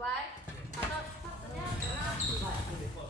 ไว้ขอโทษ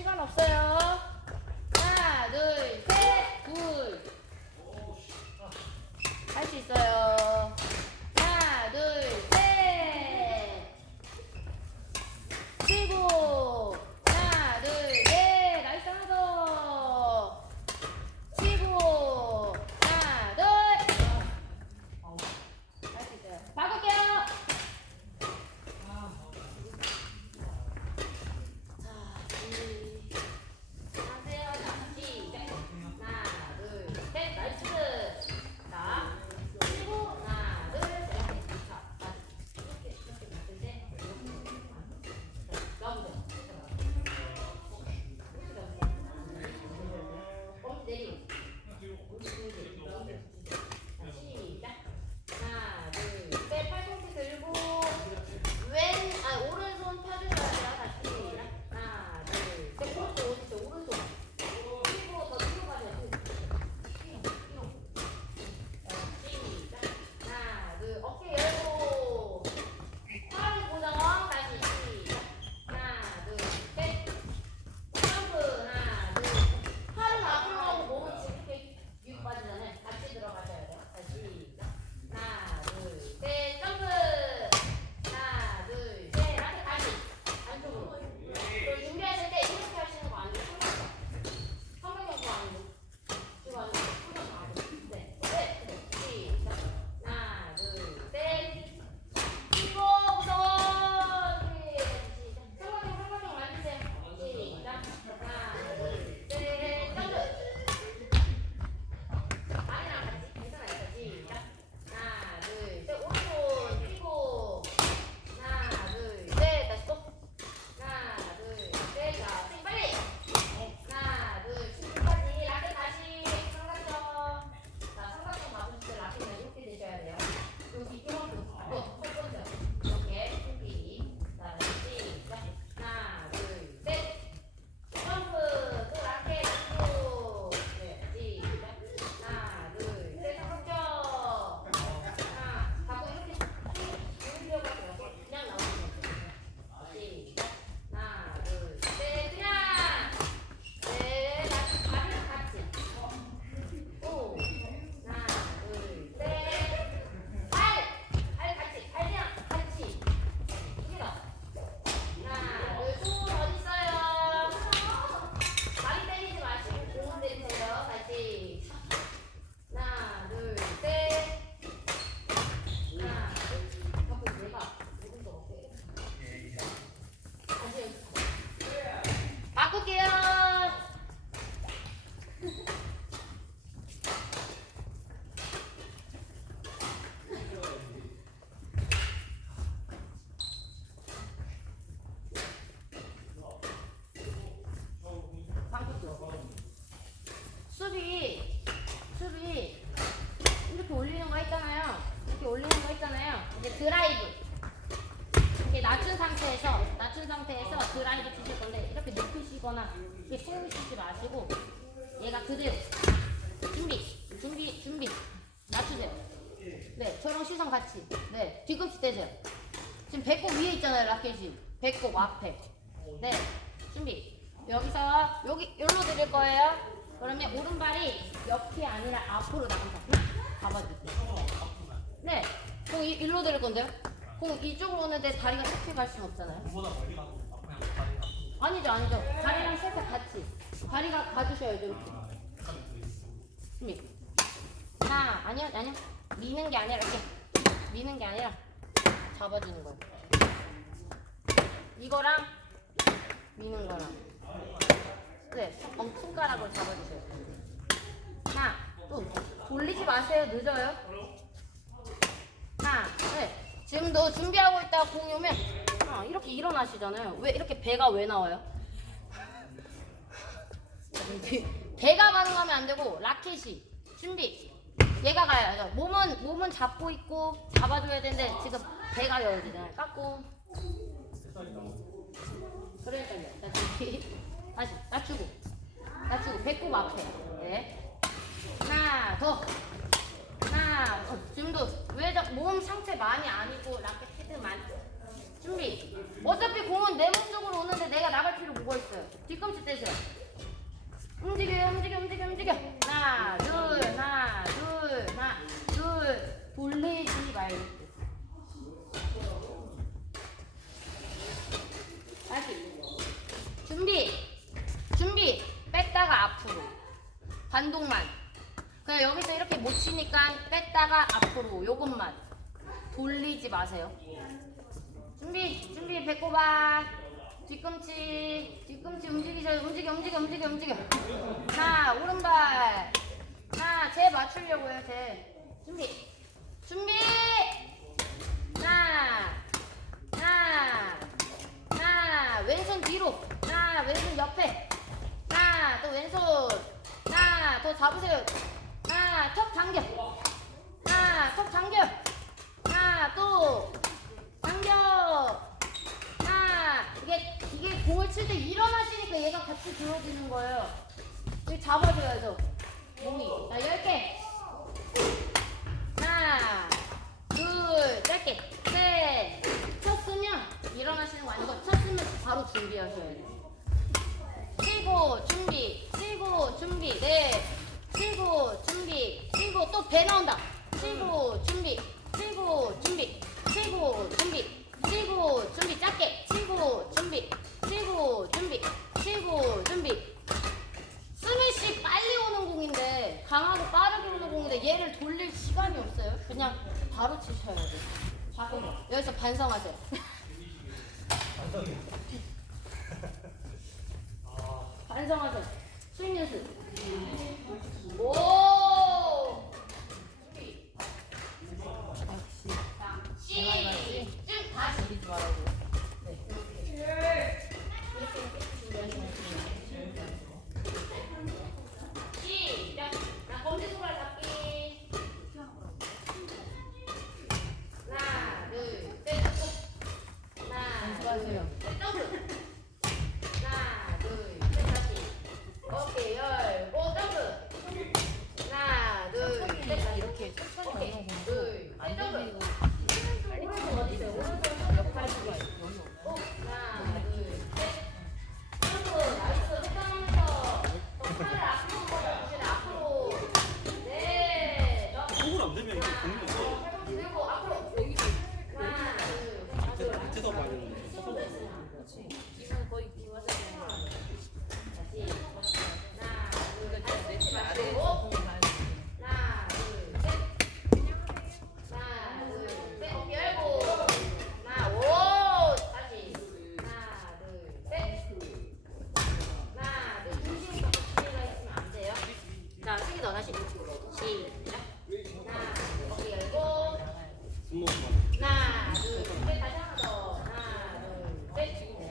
시간 없어요. 하나, 둘, 셋, 굴. 할 수 있어요. 세우시지 마시고 얘가 그대로 준비 준비 준비 낮추세요. 네 저랑 시선 같이 네 뒤꿈치 떼세요. 지금 배꼽 위에 있잖아요 라켓이 배꼽 앞에 네 준비 여기서 여기 여기로 드릴 거예요. 그러면 오른발이 옆이 아니라 앞으로 나간다. 잡아주세요. 네, 공 이- 일로 드릴 건데요. 공 이쪽으로 오는데 다리가 이렇게 갈 수는 없잖아요. 보다 멀리 가고 다리가 아니죠, 아니죠. 다리랑 살짝 같이. 다리가 가주셔야죠. 이렇게. 아, 준비. 하나, 아니야, 아니야. 미는 게 아니라 이렇게. 미는 게 아니라 잡아주는 거예요. 이거랑 미는 거랑. 네, 손- 손가락을 잡아주세요. 하나, 또 돌리지 마세요. 늦어요. 하나, 네. 지금 너 준비하고 있다 오면 아, 이렇게 일어나시잖아요. 왜 이렇게 배가 왜 나와요? 배가 반응하면 안 되고 라켓이 준비. 얘가 가요. 몸은 몸은 잡고 있고 잡아줘야 되는데 지금 배가 열어지잖아요. 깎고. 그러니까요. 다시 낮추고 낮추고 배꼽 앞에. 네. 하나 더. 하나 어, 지금도 왜 몸 상체 많이 안 입고 라켓 헤드 많이 준비. 어차피 공은 내 몸 쪽으로 오는데 내가 나갈 필요 뭐가 있어요? 뒤꿈치 떼세요. 움직여 움직여 움직여 움직여. 하나 둘 하나 둘 하나 둘. 돌리지 말고. 다시. 준비. 준비. 뺐다가 앞으로. 반동만. 그냥 여기서 이렇게 못 치니까 뺐다가 앞으로. 요것만. 돌리지 마세요 준비 준비 배꼽아. 뒤꿈치 뒤꿈치 움직이셔 움직여 움직여 움직여 움직여. 하나 오른발. 하나 제 맞추려고 요 제. 준비. 준비. 하나 하나 하나 왼손 뒤로. 하나 왼손 옆에. 하나 또 왼손. 하나 더 잡으세요. 하나 턱 당겨 하나 턱 당겨 하나 또 당겨 하나 이게 이게 공을 칠 때 일어나시니까 얘가 같이 들어지는 거예요 이거 잡아줘야죠 몸이 자 10개 하나 둘 짧게 셋 쳤으면 일어나시는 거 아니고 쳤으면 바로 준비하셔야 돼요 치고 준비 치고 준비 네 치고 준비 치고 또 배 나온다 치고 준비 치고 준비 치고 준비 치고 준비 짧게 치고 준비 치고 준비 치고 준비 스매시 빨리 오는 공인데 강하고 빠르게 오는 공인데 얘를 돌릴 시간이 없어요 그냥 바로 치셔야 돼요 잠깐만 여기서 반성하세요 반성하세요 스윙 연습 오 준비 자 시즌 다시 돌리지 말라고. 시작. 자, 검지 손가락 잡기. 하나, 둘, 셋, 고. 하나, 수고하세요. 둘, 셋, 점프. 하나, 둘, 셋, 다시. 어깨 열고 점프. 하나, 둘, 셋, 다시. 이렇게 천천히 오케이. 가는 거 둘, 안 셋, 점프. 들리고 오른손 어디 있어요? 오른손 역할 수가 있어. 여유 없어. 오, 하나, 둘, 셋. 점프. 나이스. 세상에서. 또 팔을 앞으로 뻗어주시네. 앞으로. 네. 점프. 속을 안 되면 이거 공이 없어. 팔꿈치 들고 앞으로. 여기. 하나, 둘, 셋. 밑에서 봐야 되는데. 그렇지. 이건 거의 기와서 다시. 하나, 둘, 그러니까 셋. 내치 아래에서 마시고. 공이 가야 돼. 하나, 둘, 셋. 하나, 둘, 셋. 어깨 열고. 하나, 오. 다시. 하나, 둘, 셋. 하나, 둘. 중심 잡고 준비가 있으면 안 돼요. 자, 쓰기 더 다시. 시작. 하나, 어깨 열고. 손목만. 하나, 둘, 셋. 다시 하나 더. 하나, 둘, 셋. 네.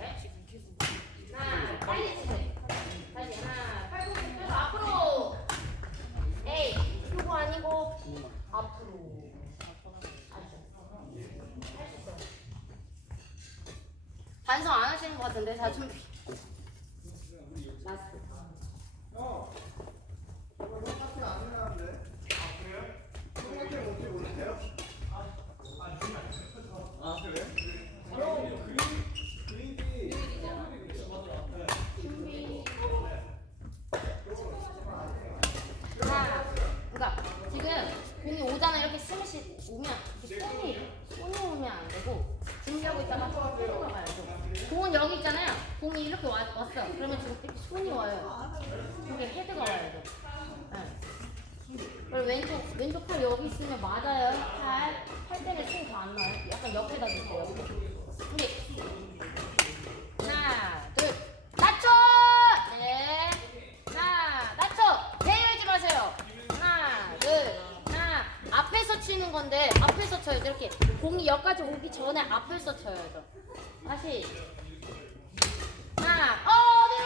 반성 안 하시는 것 같은데? 자준비 라스트 준비 자 그러니까 지금 공이 오잖아 이렇게 스매시 오면 이렇게 손이 손이 오면 안 되고 준비하고 있다가 헤드가 가야죠 공은 여기 있잖아요 공이 이렇게 와, 왔어 그러면 지금 이렇게 손이 와요. 이게 헤드가 와야 돼 네. 그리고 왼쪽 왼쪽 팔 여기 있으면 맞아요. 팔, 팔 때문에 더안 나요. 약간 옆에다 주세요. 준비 하나 둘 낮춰! 네. 하나 낮춰! 배 열지 마세요. 하나 둘 하나. 앞에서 치는 건데 앞에서 쳐야죠. 이렇게 공이 여기까지 오기 전에 앞에서 쳐야죠. 다시. 하나 어디로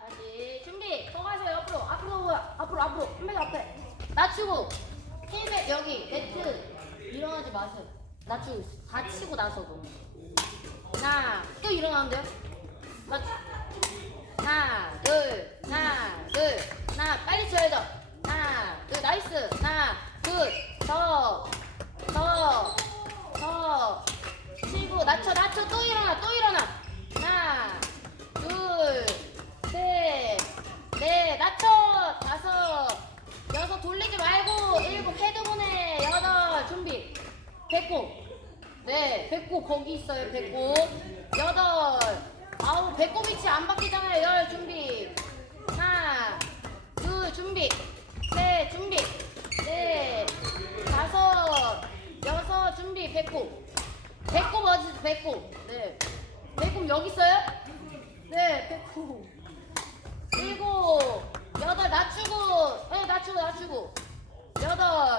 다시 준비 더 가세요 앞으로 앞으로 앞으로. 한발 앞에. 낮추고. 힐백 여기. 네트. 일어나지 마세요. 낮추고 다 치고 나서도 하나 또 일어나면 돼요 맞 하나 둘 하나 둘 하나. 빨리 쳐야죠 하나 둘. 나이스. 하나 둘더더더. 치고 낮춰 낮춰 또 일어나 둘셋넷 낮춰 다섯 여섯 돌리지 말고 일곱 헤드 보내 여덟 준비 배꼽 네, 배꼽 거기 있어요. 배꼽. 여덟. 아우, 배꼽 위치 안 바뀌잖아요. 열 준비. 하나, 둘 준비. 셋 준비. 넷, 다섯, 여섯 준비. 배꼽. 배꼽 어디? 배꼽. 네. 배꼽 여기 있어요? 네, 배꼽. 일곱, 여덟 낮추고. 네, 낮추고 낮추고. 여덟.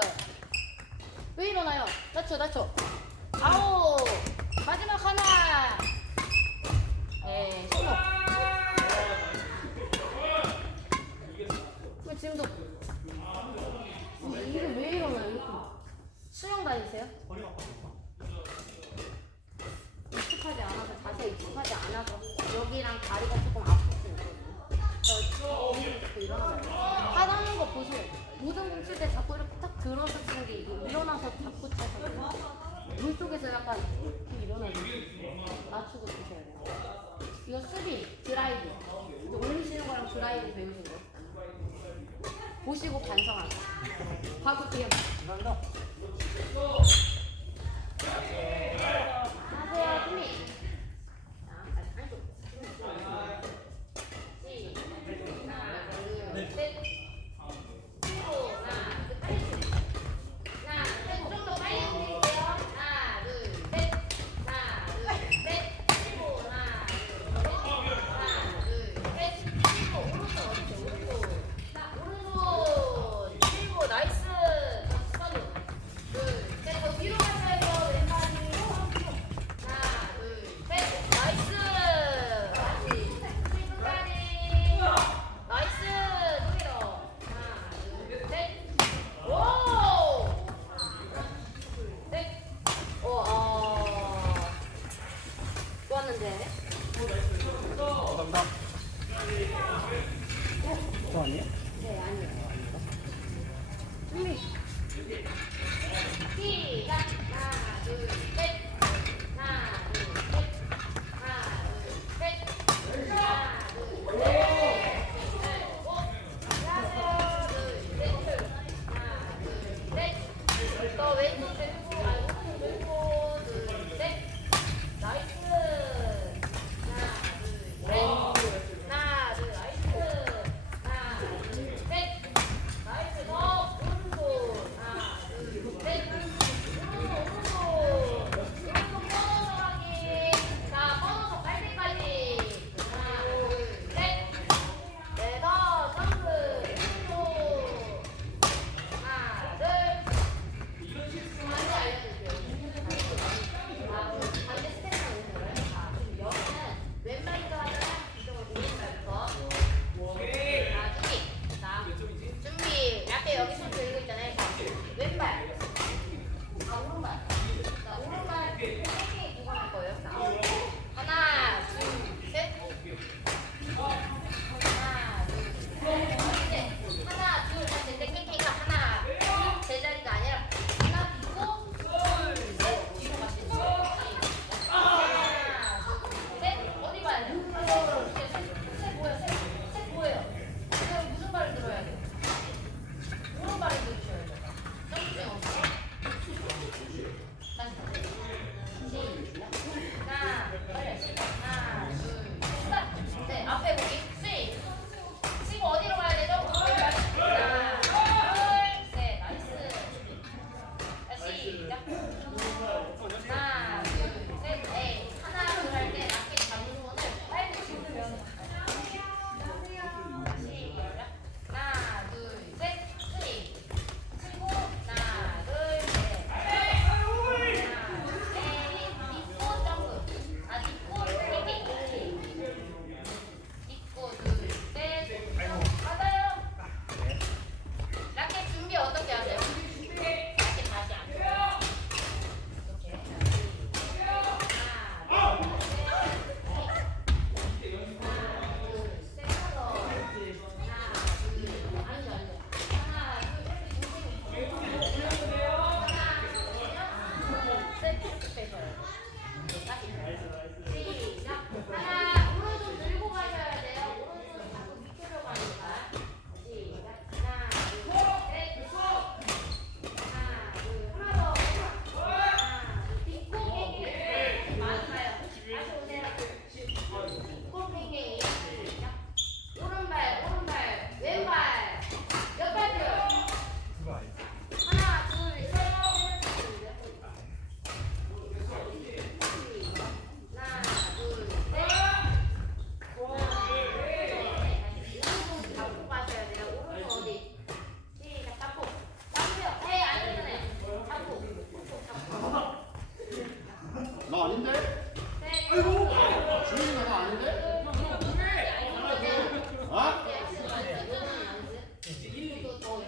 왜 일어나요? 낮춰 낮춰. 일어나서 자꾸 쳐서 물 속에서 약간 이렇게 일어나는 맞추고 치셔야 돼요. 이거 수비 드라이브. 이제 올리시는 거랑 드라이브 배우신 거. 보시고 반성하고 하고 그냥 하세요 준비 对，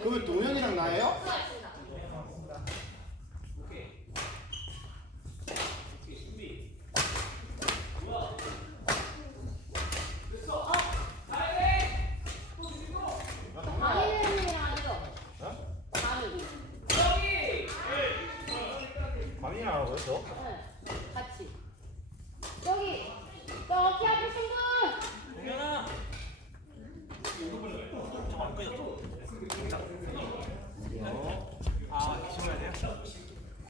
그러면 동현이랑 나예요?